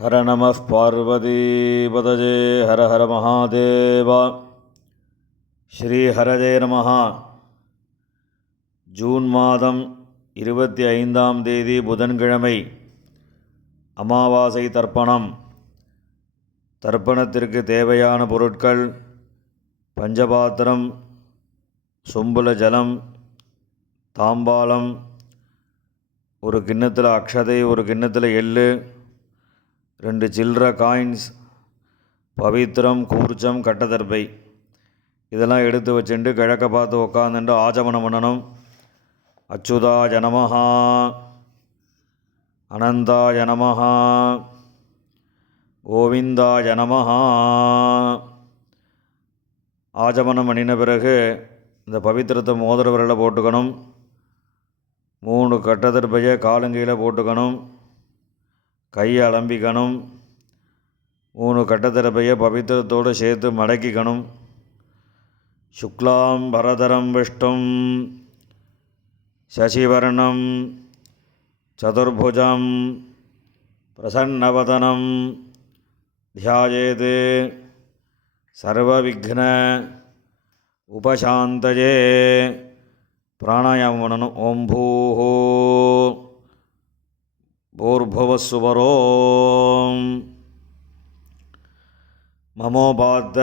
ஹர நம பார்வதீபதஜே ஹர ஹர மகாதேவா. ஸ்ரீ ஹரஜே நம. ஜூன் மாதம் 25ஆம் தேதி புதன்கிழமை, அமாவாசை தர்ப்பணம். தர்ப்பணத்திற்கு தேவையான பொருட்கள்: பஞ்சபாத்திரம், சொம்புல ஜலம், தாம்பாலம், ஒரு கிண்ணத்தில் அக்ஷதை, ஒரு கிண்ணத்தில் எள்ளு, 2 சில்லற காயின்ஸ், பவித்திரம், கூர்ச்சம், கட்டதர்பை. இதெல்லாம் எடுத்து வச்சுட்டு கிழக்க பார்த்து உட்காந்துட்டு ஆச்சமனம் பண்ணணும். அச்சுதாய நமஹ, அனந்தாய நமஹ, கோவிந்தாய நமஹ. ஆச்சமனம் பண்ணின பிறகு இந்த பவித்திரத்தை மோதிர விரலில் போட்டுக்கணும். 3 கட்டதர்பையை காலங்கையில் போட்டுக்கணும். கையை அலம்பிக்கணும். 3 கட்டதர்பையை பவித்திரத்தோடு சேர்த்து மடக்கிக்கணும். சுக்லாம் பரதரம் விஷ்ணும் சசிவர்ணம் சதுர்புஜம் பிரசன்னவதனம் தியாயேத் சர்வவிக்ன உபசாந்தயே. பிராணாயாமம் பண்ணணும். ஓம் பூஹோ பூர்புவஸ்சுவரோம் மமோபாத்த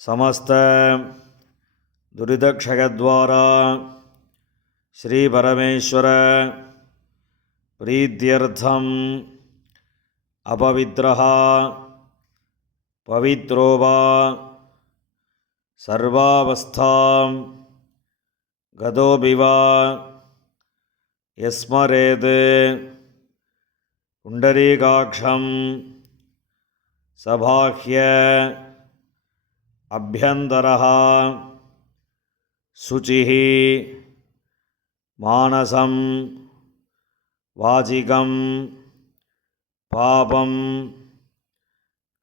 சமஸ்த துரிதக்ஷயத்வாரா ஸ்ரீ பரமேஸ்வர பிரீத்யர்த்தம் அபவித்ரஹ பவித்ரோவா சர்வாவஸ்தாம் கதோபிவா யஸ்மரேத் புண்டரீகாக்ஷம் சபாஹ்ய அப்யந்தரஹ சுசிஹ மானசம் வாசிகம் பாபம்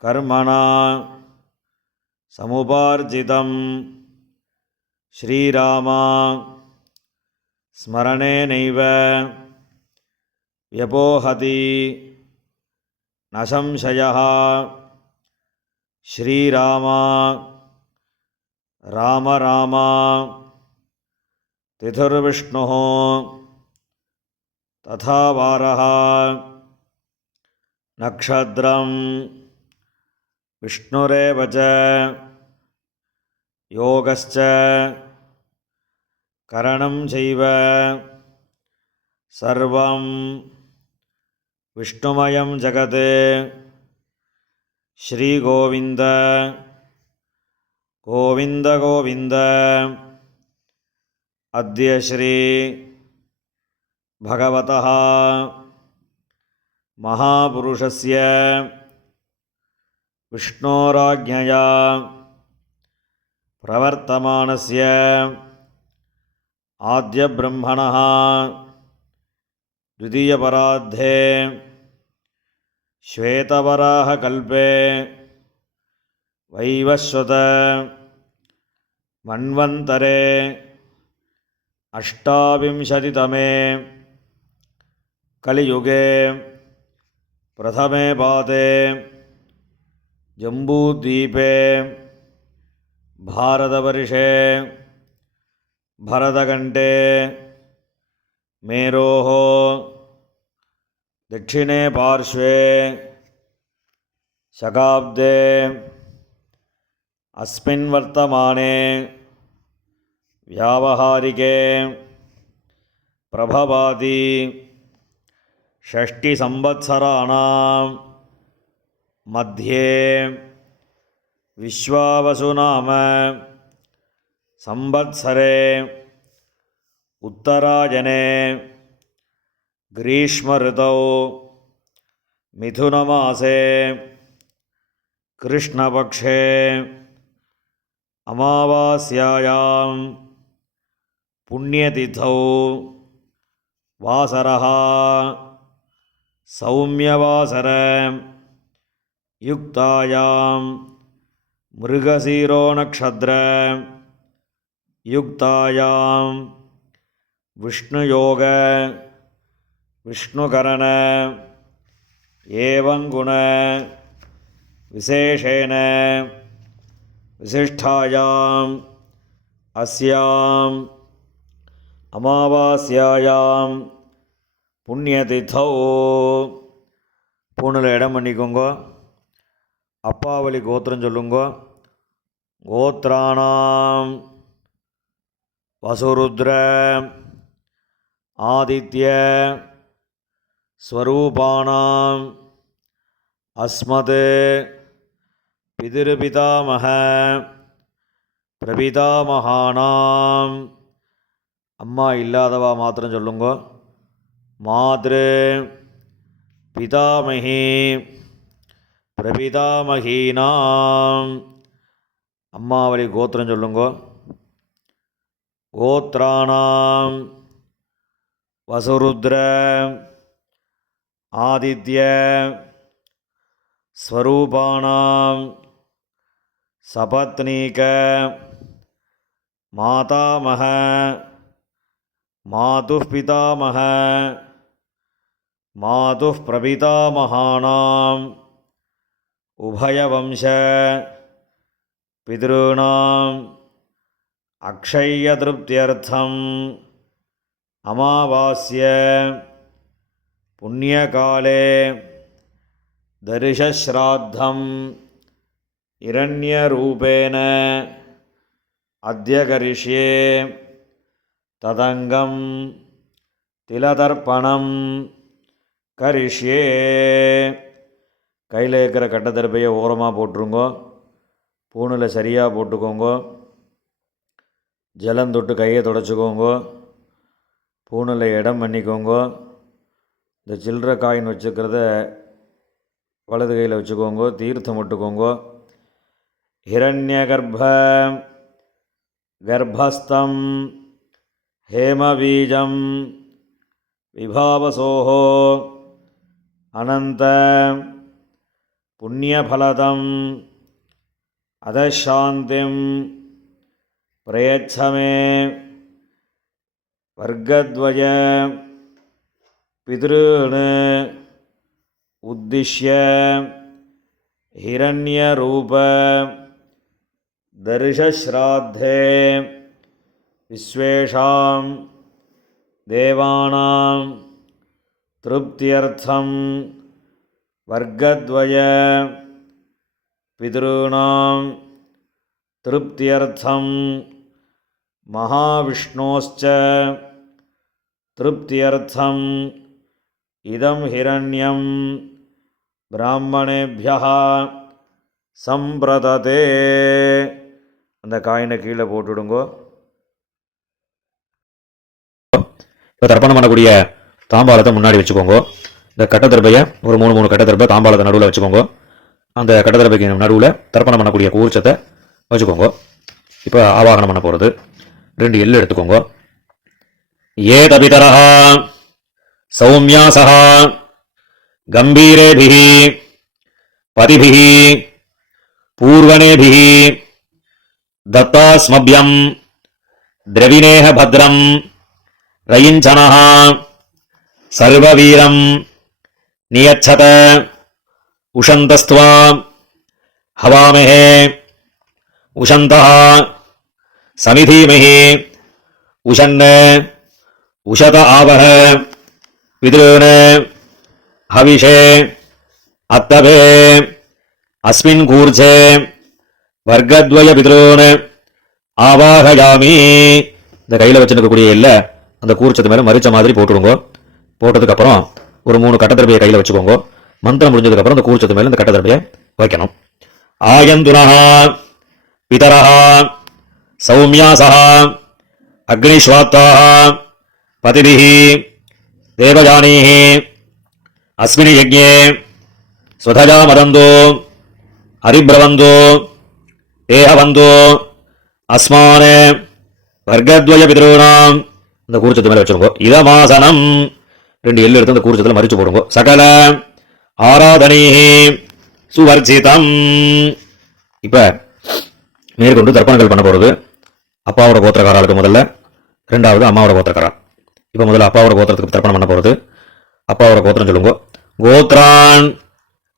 கர்மணா சமுபார்ஜிதம் ஸ்ரீராமா ஸ்மரணேனைவ வ்யபோஹதி ந சம்சயः. ஸ்ரீராமா ராம ராமா திதிர்விஷ்ணுः ததா வாரः நக்ஷத்ரம் விஷ்ணுரேவ ச யோகஸ்ச கரணம் செய்வ சர்வம் விஷ்ணுமயம் ஜகத். ஸ்ரீ கோவிந்த கோவிந்த கோவிந்த. அத்ய ஸ்ரீ பகவதः மகாபுருஷஸ்ய விஷ்ணோராஜ்ஞயா பிரவர்த்தமானஸ்ய ஆத்யப்ரம்மணः द्वितीयपरार्धे श्वेतवराहकल्पे वैवस्वत मन्वन्तरे अष्टाविंशतितमे कलियुगे प्रथमे पादे जम्बूद्वीपे भारतवर्षे भरतखण्डे मेरोः दक्षिणे पार्श्वे शकाब्दे अस्मिन् वर्तमाने व्यावहारिके प्रभवादि षष्टिसंवत्सराणां मध्ये विश्वावसुनाम संवत्सरे उत्तरायणे ग्रीष्मऋतौ मिथुनमासे कृष्णपक्षे अमावास्यायां पुण्यतिथौ वासरः सौम्यवासर युक्तायां मृगशीरो नक्षत्र युक्तायां विष्णुयोग विष्णुकरण ஏவங்குண விசேஷேன விசிஷ்டாயாம் அஸ்யாம் அமாவாஸ்யாயாம் புண்ணியதிதௌ பூணில் இடம் பண்ணிக்கோங்க. அப்பாவளி கோத்திரம் சொல்லுங்க. கோத்ராணாம் வசுருத்ர ஆதித்ய ஸ்வரூபானாம் அஸ்மத் பிதிருபிதாமக பிரபிதாமகானாம். அம்மா இல்லாதவா மாத்திரம் சொல்லுங்க. மாத்ரு பிதாமகி பிரபிதாமகீனாம். அம்மாவளி கோத்திரம் சொல்லுங்க. கோத்ராணாம் வசுருத்ர ஆதித்ய ஸ்வரூபானாம் சபத்னீக மாதாமக மாதுः பிதாமக மாதுः பிரபிதாமகானாம் உபயவம்ச பித்ருணாம் அக்ஷயத்ருப்த்யர்த்தம் அமாவாஸ்ய புண்ணியகாலே தரிசஸ்ராத்தம் இரண்யரூபேன அத்ய கரிஷ்யே ததங்கம் திலதர்ப்பணம் கரிஷ்யே. கையில் இருக்கிற கட்டத்தரப்பையை ஓரமாக போட்டுருங்கோ. பூணில் சரியாக போட்டுக்கோங்க. ஜலம் தொட்டு கையை தொடச்சிக்கோங்க. பூணில் இடம் பண்ணிக்கோங்க. இந்த சில்லற காயின் வச்சுக்கிறத வலது கையில் வச்சுக்கோங்க. தீர்த்தம் விட்டுக்கோங்க. ஹிரண்யகர்ப்ப கர்ப்பஸ்தம் ஹேமபீஜம் விபாவசோஹோ அனந்த புண்ணியபலதம் அதசாந்திம் பிரயச்சமே வர்க்கத்வய பித்ருன் உத்திஷ்ய ஹிரண்யரூப தரிசஸ்ராத்தே விஸ்வேஷாம் தேவானாம் திருப்தியர்த்தம் வர்க்கத்வய பித்ருணாம் திருப்தியர்த்தம் மகாவிஷ்ணோஸ்ச திருப்தியர்த்தம் இதம் ஹிரண்யம் பிராமணேபியः சம்பிரததே. அந்த காயினை கீழே போட்டுடுங்கோ. இப்போ தர்ப்பணம் பண்ணக்கூடிய தாம்பாளத்தை முன்னாடி வச்சுக்கோங்க. இந்த கட்டத்தர்பையை ஒரு 3 கட்டத்தர்பை தாம்பாளத்தை நடுவில் வச்சுக்கோங்க. அந்த கட்டத்தர்பைக்கு நடுவில் தர்ப்பணம் பண்ணக்கூடிய கூர்ச்சத்தை வச்சுக்கோங்க. இப்போ ஆவாகனம் பண்ண போகிறது. 2 எள்ளு எடுத்துக்கோங்க. ஏ தபிதரஹ சௌமியாசஹ கம்பீரேபிஹி பதிபிஹி பூர்வனேபிஹி தத்தாஸ்மப்யம் திரவிணேஹ பத்ரம் ரயிஞ்சனஹ சர்வவீரம் நியச்சத உஷந்தஸ்த்வா ஹவாமஹே உஷந்தஹ சமிதீமஹி உஷன்ன உஷத ஆவஹ பித்ருன் ஹவிஷே அத்தபே அஸ்மின் கூர்ச்சே வர்க்கத்வய பித்ருன் ஆவாஹயாமி. இந்த கையில் வச்சுருக்கக்கூடிய இல்லை அந்த கூர்ச்சத்து மேலே மரிச்ச மாதிரி போட்டுடுங்க. போட்டதுக்கப்புறம் ஒரு 3 கட்டத்தரப்பையை கையில் வச்சுக்கோங்க. மந்திரம் முடிஞ்சதுக்கப்புறம் அந்த கூர்ச்சத்து மேலே இந்த கட்டத்தரப்பையை வைக்கணும். ஆயந்துனஹ பிதரஹ சௌமியாசஹ அக்னிஸ்வாத்தாஹ பதிபிஹி தேவயானீஹி அஸ்மின் யஜ்ஞே ஸ்வதஜா மதந்தோ ஹரிப்ரவந்தோ தேஹவந்தோ அஸ்மானே வர்க்கத்வய பித்ருணாம். இந்த கூர்ச்சத்து மேலே வச்சுருங்கோ. இதமாசனம் 2 எள்ளு எடுத்து அந்த கூர்ச்சத்தில் மறிச்சு போடுங்க. சகல ஆராதனீஹி சுவர்ஜிதம். இப்போ மேற்கொண்டு தர்ப்பணங்கள் பண்ண போகிறது அப்பாவோட கோத்திரக்காரர்களுக்கு முதல்ல, 2வது அம்மாவோட கோத்திரக்காரர். இப்போ முதல்ல அப்பாவோட கோத்திரத்துக்கு தர்ப்பணம் பண்ண போகிறது. அப்பாவோட கோத்திரம் சொல்லுங்க. கோத்ரான்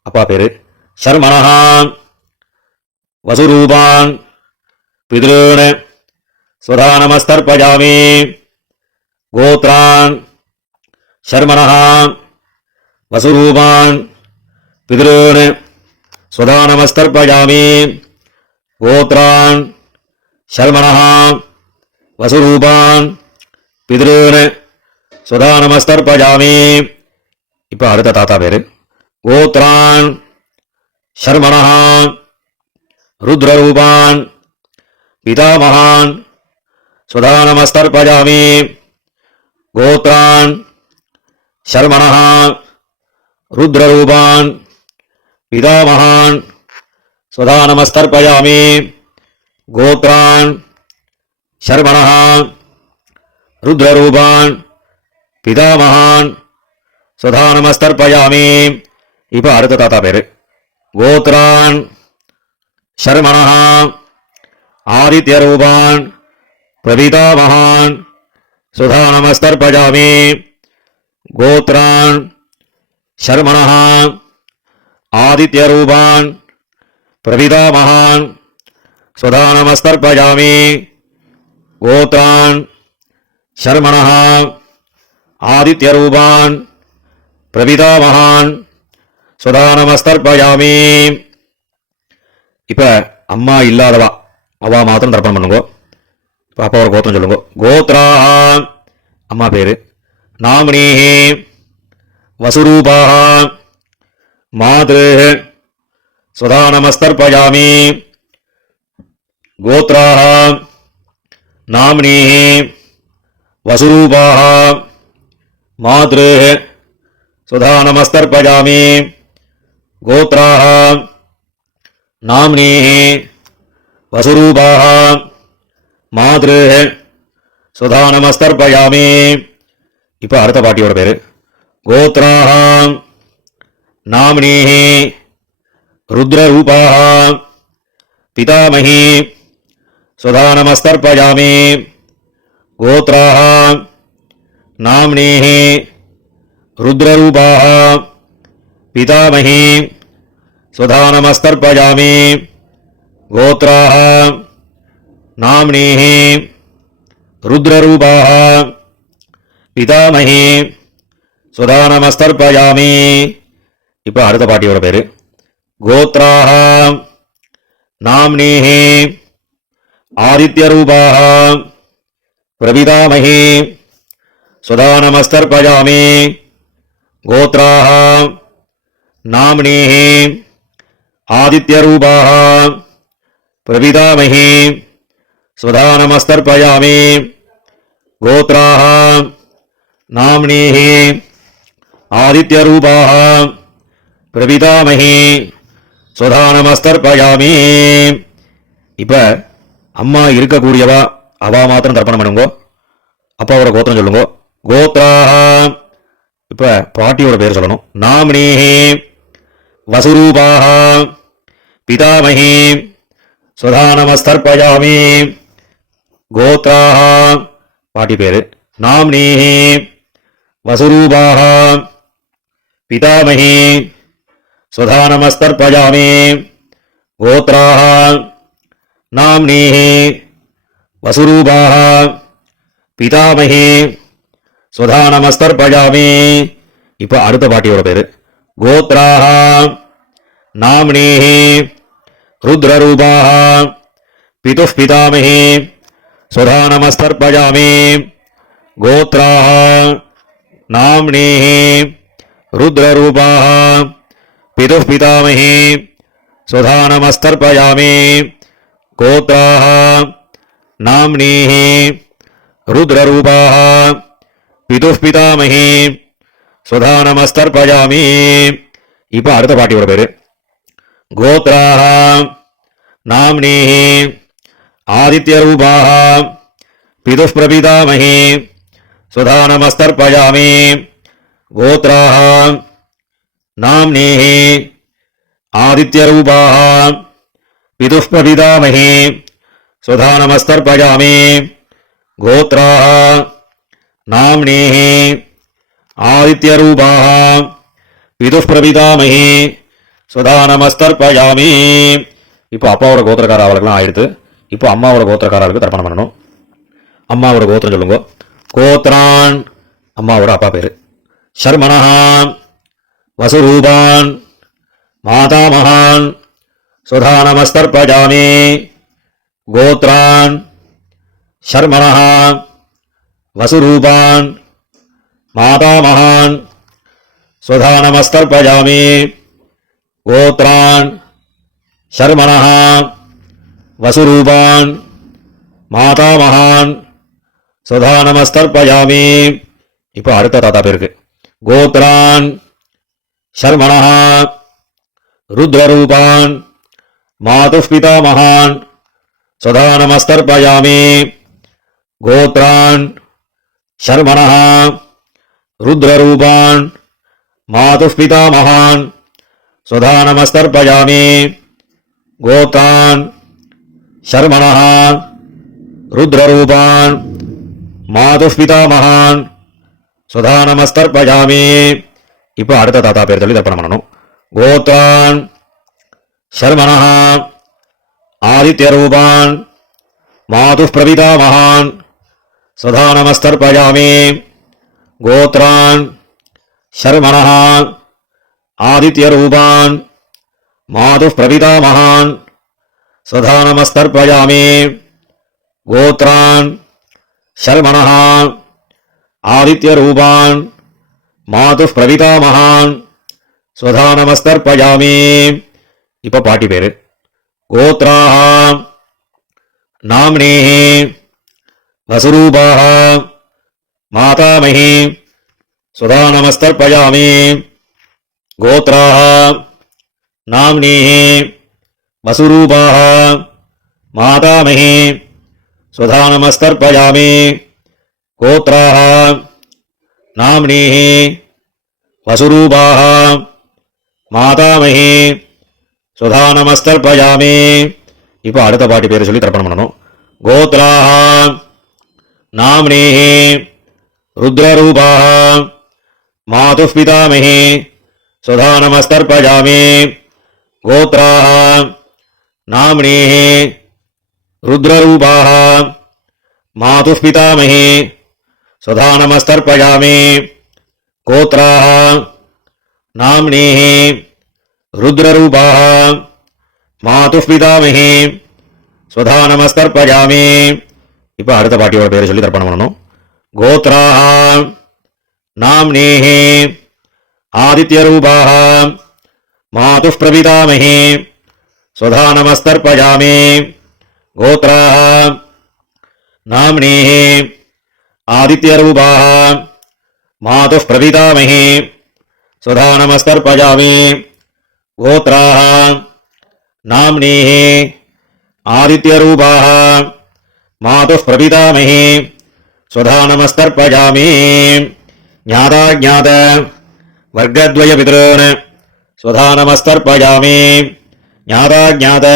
அப்பா பேரு, சர்மணஹான் வசுரூபான் பித்ருன் ஸ்வதா நமஸ்தர்ப்பயாமி. கோத்ரான் சர்மணஹான் வசுரூபான் பித்ருன் ஸ்வதா நமஸ்தர்ப்பயாமி. கோத்ரான் சர்மணஹான் வசுரூபான் பித்ருன் ஸ்வதா நமஸ்தர்ப்பயாமி. இப்ப அடுத்த தாத்தா பேரு கோத்ரான் சர்மணஹான் ருத்ரரூபான் பிதாமகான் ஸ்வதா நமஸ்தர்ப்பயாமி. கோத்ரான் சர்மணஹான் ருத்ரரூபான் பிதாமகான் ஸ்வதா நமஸ்தர்ப்பயாமி. கோத்ரான் சர்மணஹான் ருத்ரரூபான் பிதாமகான் ஸ்வதா நமஸ்தர்ப்பயாமி. இப்ப அடுத்த தாத்தா பேரு கோத்ரான் சர்மணஹான் ஆதித்யரூபான் பிரபிதாமகான் ஸ்வதா நமஸ்தர்ப்பயாமி. கோத்ரான் சர்மணஹான் ஆதித்யரூபான் பிரபிதாமகான் ஸ்வதா நமஸ்தர்ப்பயாமி. கோத்ரான் சர்மணஹான் ஆதித்யரூபான் பிரபிதாமகான் ஸ்வதா நமஸ்தர்ப்பயாமி. இப்ப அம்மா இல்லாதவா அவா மாத்திரம் தர்ப்பணம் பண்ணுங்க. இப்ப அப்பாவோட கோத்திரம் சொல்லுங்க. கோத்ரான் அம்மா பேரு, நாமினீஹி வசுரூபாஹ மாத்ரு ஸ்வதா நமஸ்தர்ப்பயாமி. கோத்ராஹ நாமினீஹி வசுரூபாஹ மாத்ரு ஸ்வதா நமஸ்தர்ப்பயாமி. கோத்ராஹ நாமினீஹி வசுரூபாஹ மாத்ரு ஸ்வதா நமஸ்தர்ப்பயாமி. இப்ப அடுத்த பாட்டியோட பேரு கோத்ராஹ நாமினீஹி ருத்ரரூபாஹ பிதாமகி ஸ்வதா நமஸ்தர்ப்பயாமி. கோத்ராஹ நாமினீஹி ருத்ரரூபாஹ பிதாமகி ஸ்வதா நமஸ்தர்ப்பயாமி. கோத்ராஹ நாமினீஹி ருத்ரரூபாஹ பிதாமகி ஸ்வதா நமஸ்தர்ப்பயாமி. இப்ப அடுத்த பாட்டியோட பேரு கோத்ராஹ நாமினீஹி ஆதித்யரூபாஹ பிரபிதாமகி ஸ்வதா நமஸ்தர்ப்பயாமி. கோத்ராஹ நாமினீஹி ஆதித்யரூபாஹ பிரபிதாமகி ஸ்வதா நமஸ்தர்ப்பயாமி. கோத்ராஹ நாமினீஹி ஆதித்யரூபாஹ பிரபிதாமகி ஸ்வதா நமஸ்தர்ப்பயாமி. இப்ப அம்மா இருக்கக்கூடியவா அவா மாத்திரம் தர்ப்பணம் பண்ணுங்க. அப்பாவோட கோத்திரம் சொல்லுங்க. கோத்ராஹ இப்ப பாட்டியோட பேர் சொல்லணும். நாமினீஹி வசுரூபாஹ பிதாமகி ஸ்வதா நமஸ்தர்ப்பயாமி. கோத்ராஹ பாட்டி பேரு, நாமினீஹி வசுரூபாஹ பிதாமகி ஸ்வதா நமஸ்தர்ப்பயாமி. கோத்ராஹ நாமினீஹி வசுரூபாஹ பிதாமகி ஸ்வதா நமஸ்தர்ப்பயாமி. இப்ப அடுத்த பாட்டியோட பேரு கோத்ராஹ நாமினீஹி ருத்ரரூபாஹ பிதுः பிதாமகி ஸ்வதா நமஸ்தர்ப்பயாமி. கோத்ராஹ நாமினீஹி ருத்ரரூபாஹ பிதுः பிதாமகி ஸ்வதா நமஸ்தர்ப்பயாமி. கோத்ராஹ நாமினீஹி ருத்ரரூபாஹ பிதுः பிதாமகி ஸ்வதா நமஸ்தர்ப்பயாமி. இப்ப அடுத்த பாட்டியோட பேரு கோத்ராஹ நாமினீஹி ஆதித்யரூபாஹ பிதுः பிரபிதாமகி ஸ்வதா நமஸ்தர்ப்பயாமி. கோத்ராஹ நாமினீஹி ஆதித்யரூபாஹ பிதுः பிரபிதாமகி ஸ்வதா நமஸ்தர்ப்பயாமி. கோத்ராஹ நாமினீஹி ஆதித்யரூபாஹ பிதுஷ் பிரபிதாமஹி சுதா நமஸ்தர்ப்பயாமி. இப்போ அப்பாவோட கோத்திரக்கார அவளுக்குலாம் ஆயிடுத்து. இப்போ அம்மாவோட கோத்திரக்காரர்களுக்கு தர்ப்பணம் பண்ணணும். அம்மாவோட கோத்திரம் சொல்லுங்க. கோத்ரான் அம்மாவோட அப்பா பேரு. ஷர்மணஹான் வசுரூபான் மாதாமகான் சுதா நமஸ்தர்ப்பயாமி. கோத்ரான் ஷர்மணஹான் வசுரூபான் மாதாமகான் சுதா நமஸ்தர்ப்பயாமி. கோத்ரான் ஷர்மணஹான் வசுரூபான் மாதாமகான் சுதா நமஸ்தர்ப்பயாமி. இப்போ அடுத்த தாத்தா பேருக்கு. கோத்ரான் ஷர்மணஹான் ருத்ரரூபான் மாதுஷ் பிதாமகான் சுதா நமஸ்தர்ப்பயாமி. கோத்ரான் ஷர்மணஹான் ருத்ரரூபான் மாதுஷ் பிதாமகான் சுதா நமஸ்தர்ப்பயாமி. கோத்ரான் ஷர்மணஹான் ருத்ரரூபான் மாதுஷ் பிதாமகான் சுதா நமஸ்தர்ப்பயாமி. இப்போ அடுத்த தாத்தா பேர் சொல்லி தர்ப்பணம் பண்ணணும். கோத்ரான் ஷர்மணஹான் ஆதித்யரூபான் மாதுஷ் பிரபிதாமகான் சுதா நமஸ்தர்ப்பயாமி. கோத்ரான் ஷர்மணஹான் ஆதித்யரூபான் மாதுஷ் பிரபிதாமகான் சுதா நமஸ்தர்ப்பயாமி. கோத்ரான் ஷர்மணஹான் ஆதித்யரூபான் மாதுஷ் பிரபிதாமகான் சுதா நமஸ்தர்ப்பயாமி. இப்போ பாட்டி பேரு. கோத்ராஹ நாம்னேஹி வசுரூபாஹ மாதாமஹி சுதா நமஸ்தர்ப்பயாமி. கோத்ராஹ நாம்னேஹி வசுரூபாஹ மாதாமஹி சுதா நமஸ்தர்ப்பயாமி. கோத்ராஹ நாம்னேஹி வசுரூபாஹ மாதாமஹி சுதா நமஸ்தர்ப்பயாமி. இப்போ அடுத்த பாட்டி பேர் சொல்லி தர்ப்பணம் பண்ணணும். கோத்ராஹ நாம்னேஹி ருத்ரரூபாஹ மாதுஷ் பிதாமஹி சுதா நமஸ்தர்ப்பயாமி. கோத்ராஹ நாம்னேஹி ருத்ரரூபாஹ மாதுஷ் பிதாமஹி சுதா நமஸ்தர்ப்பயாமி. கோத்ராஹ நாம்னேஹி ருத்ரரூபாஹ மாதுஷ் பிதாமஹி சுதா நமஸ்தர்ப்பயாமி. இப்போ அடுத்த பாட்டியோட பேரை சொல்லி தர்ப்பணம் பண்ணணும். கோத்ராஹ நாம்னேஹி ஆதித்யரூபாஹ மாதுஷ் பிரபிதாமஹி சுதா நமஸ்தர்ப்பயாமி. கோத்ராஹ நாம்னேஹி ஆதித்யரூபாஹ மாதுஷ் பிரபிதாமஹி சுதா நமஸ்தர்ப்பயாமி. கோத்ராஹ நாம்னேஹி ஆதித்யரூபாஹ மாதுஷ் பிரபிதாமஹி சுதா நமஸ்தர்ப்பயாமி. ஞாதாஜ்ஞாத வர்க்கத்வய பிதॄன் சுதா நமஸ்தர்ப்பயாமி. ஞாதாஜ்ஞாத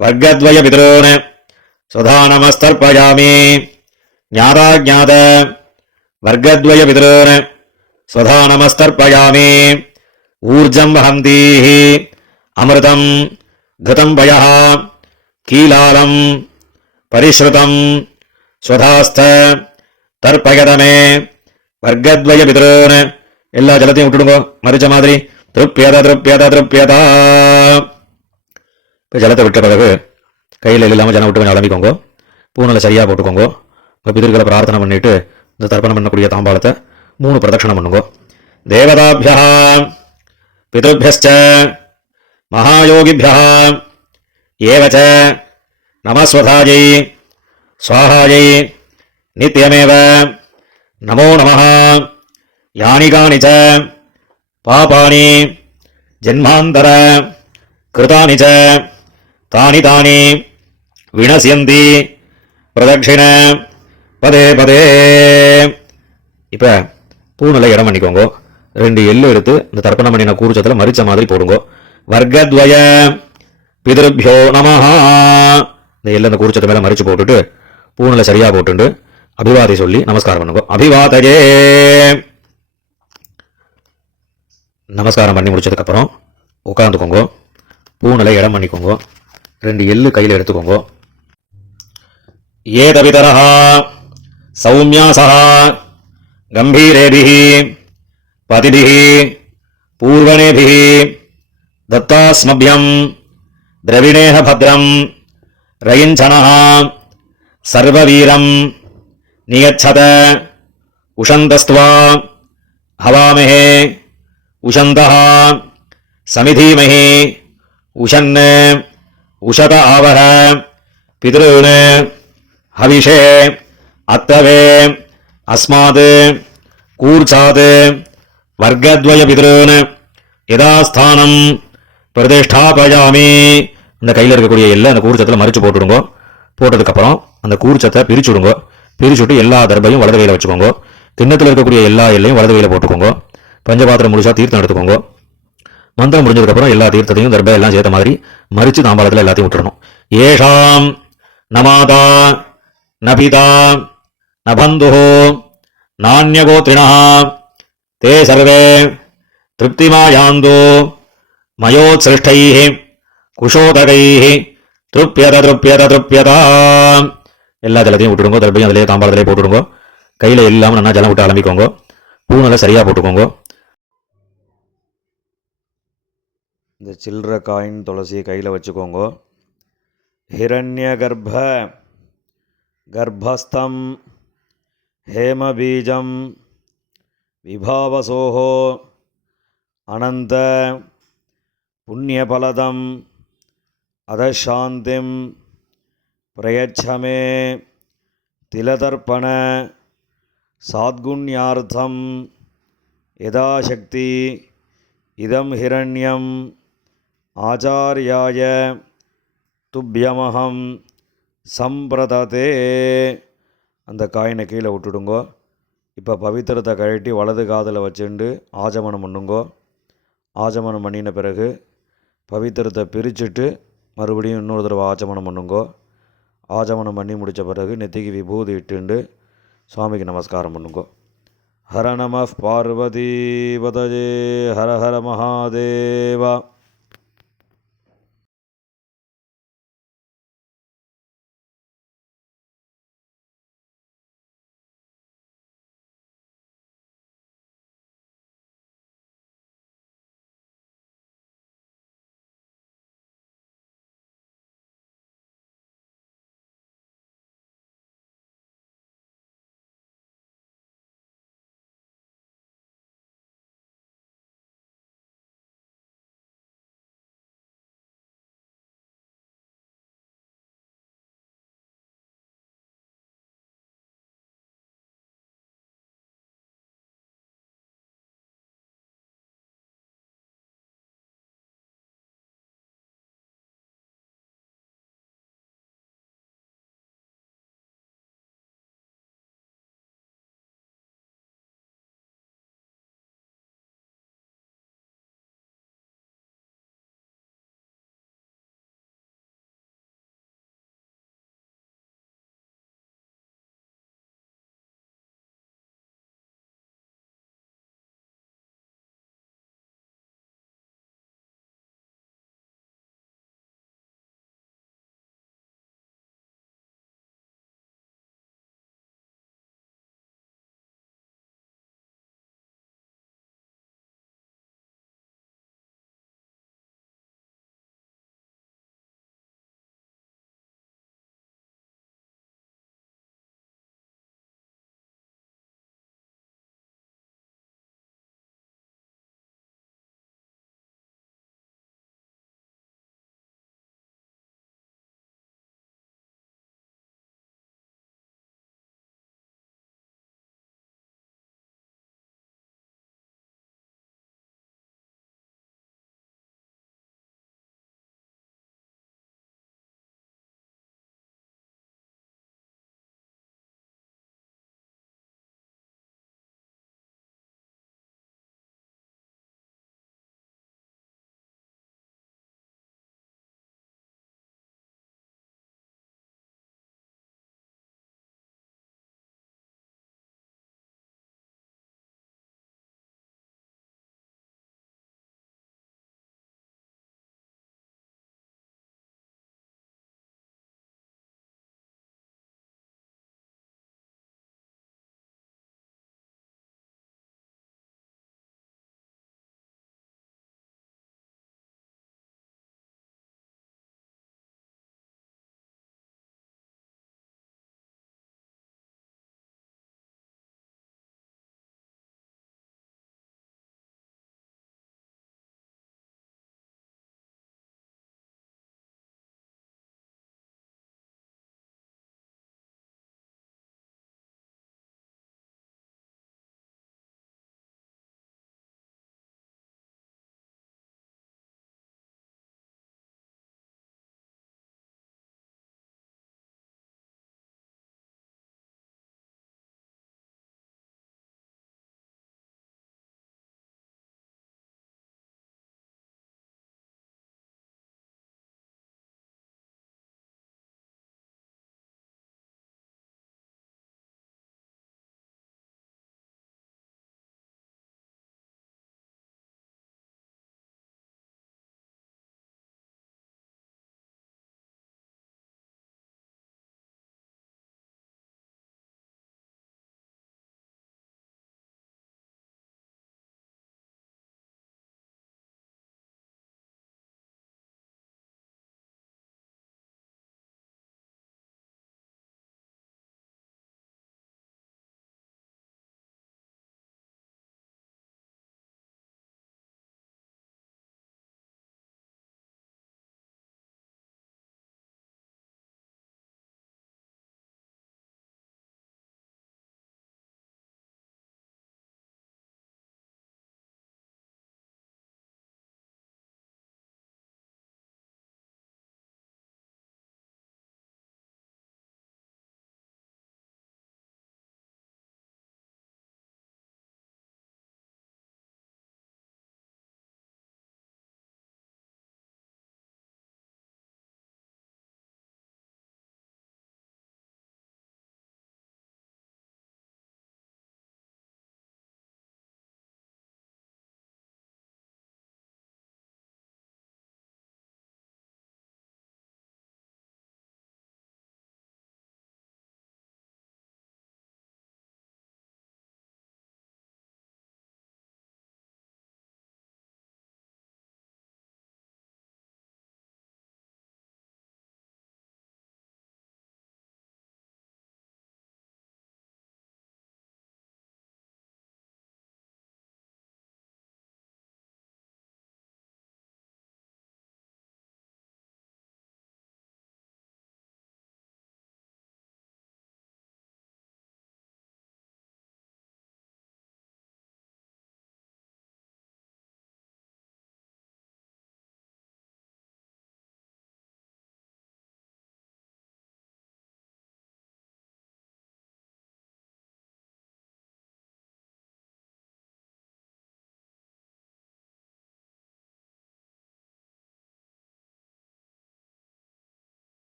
வர்க்கத்வய பிதॄன் சுதா நமஸ்தர்ப்பயாமி. ஞாதாஜ்ஞாத வர்க்கத்வய பிதॄன் சுதா நமஸ்தர்ப்பயாமி. ஊர்ஜம் வஹந்தீஹி அமிர்தம் घृतं वयः कीलालं परिश्रुतं स्वधास्थ तर्पयदमे वर्गद्वय पितॄन् எல்லா ஜலத்தையும் விட்டுடுங்க மரிச்ச மாதிரி. திருப்பியதா திருப்பியதா திருப்பியதா. இப்போ ஜலத்தை விட்ட பிறகு கையில் இல்லாமல் ஜலம் விட்டு கொஞ்சம் அலம்பிக்கோங்க. பூனலை சரியாக போட்டுக்கோங்க. இப்போ பிதர்களை பிரார்த்தனை பண்ணிட்டு இந்த தர்ப்பணம் பண்ணக்கூடிய தாம்பாளத்தை 3 பிரதட்சணம் பண்ணுங்க. தேவதாபியா பிதృभ्यश्च महायोगिभ्यः एवच नमस्वधायै स्वाहायै नित्यमेव नमो नमः. यानि कानि च पापानि जन्मान्तर कृतानि च तानि तानि विनश्यन्ति प्रदक्षिण पदे पदे. இப்போ பூனலை இடம் பண்ணிக்கோங்க. 2 எள்ளு எடுத்து இந்த தர்ப்பணம் பண்ணின கூர்ச்சத்தில் மரிச்ச மாதிரி போடுங்க. வர்க்கத்வய பிதృभ्यो நமஹ. இந்த எல்ல இந்த கூர்ச்சத்தை மேல மரிச்சு போட்டுட்டு பூனலை சரியா போட்டுண்டு அபிவாதை சொல்லி நமஸ்காரம் பண்ணுங்க. அபிவாதயே நமஸ்காரம் பண்ணி முடிச்சதுக்கப்புறம் உட்காந்துக்கோங்க. பூனில் இடம் பண்ணிக்கோங்க. 2 எள்ளு கையில் எடுத்துக்கோங்க. ஏதவிதரஹ சௌமியாசஹ கம்பீரேபிஹி பதிபிஹி பூர்வணேபிஹி தத்தாஸ்மபியம் திரவிணேஹ பத்ரம் ரயிஞ்சனஹ சர்வவீரம் நியச்சத உஷந்தஸ்த்வா ஹவாமஹே உஷந்தஹ சமிதீமஹி உஷன் உஷத ஆவஹ பிதॄன் ஹவிஷே அத்தவே அஸ்மாத் கூர்ச்சாத் வர்க்கத்வய பிதॄன் யதாஸ்தானம் பிரதிஷ்டாபயாமி. இந்த கையில் இருக்கக்கூடிய எல்லாம் அந்த கூர்ச்சத்தில் மறிச்சு போட்டுடுங்க. போட்டதுக்கப்புறம் அந்த கூர்ச்சத்தை பிரிச்சுடுங்க. பிரிச்சுட்டு எல்லா தர்பையும் வலது கையில் வச்சுக்கோங்க. திண்ணத்தில் இருக்கக்கூடிய எல்லா எல்லையும் வலது கையில் போட்டுக்கோங்க. பஞ்சபாத்திரம் முழுசா தீர்த்தம் எடுத்துக்கோங்க. மந்திரம் முடிஞ்சதுக்கப்புறம் எல்லா தீர்த்தத்தையும் தர்பை எல்லாம் சேர்த்த மாதிரி மறிச்சு தாம்பாளத்தில் எல்லாத்தையும் விட்டுறணும். ஏஷாம் நமாதா நபிதா நபந்து நானியகோத்ரிணா தே சர்வே திருப்திமாயாந்தோ மயோத்சிருஷ்டை குஷோதகை திருப்யத திருப்யத திருப்யதா. எல்லா ஜலத்தையும் விட்டுடுங்க. தர்பையும் அதிலே தாம்பாளத்திலே போட்டுடுங்க. கையில் இல்லாமல் நல்லா ஜலம் விட்டு ஆரம்பிக்கோங்க. பூனலை சரியாக போட்டுக்கோங்க. இந்த சில்லற காயின் துளசியை கையில் வச்சுக்கோங்க. ஹிரண்ய கர்ப்ப கர்ப்பஸ்தம் ஹேமபீஜம் விபாவசோஹோ அனந்த புண்ணியபலதம் அதசாந்திம் பிரயச்சமே திலதர்ப்பண சாத்குண்யார்த்தம் யதாசக்தி இதம் ஹிரண்யம் ஆச்சாரியாய துப்யமஹம் சம்பிரததே. அந்த காயினை கீழே விட்டுடுங்கோ. இப்போ பவித்திரத்தை கழட்டி வலது காதில் வச்சுண்டு ஆஜமனம் பண்ணுங்கோ. ஆஜமனம் பண்ணின பிறகு பவித்திரத்தை பிரிச்சுட்டு மறுபடியும் இன்னொரு தடவை ஆஜமனம் பண்ணுங்கோ. ஆஜமனம் பண்ணி முடித்த பிறகு நெத்திக்கு விபூதி இட்டுண்டு சுவாமிக்கு நமஸ்காரம் பண்ணுங்கோ. ஹர நம பார்வதி பதஜே ஹர ஹர மகாதேவா.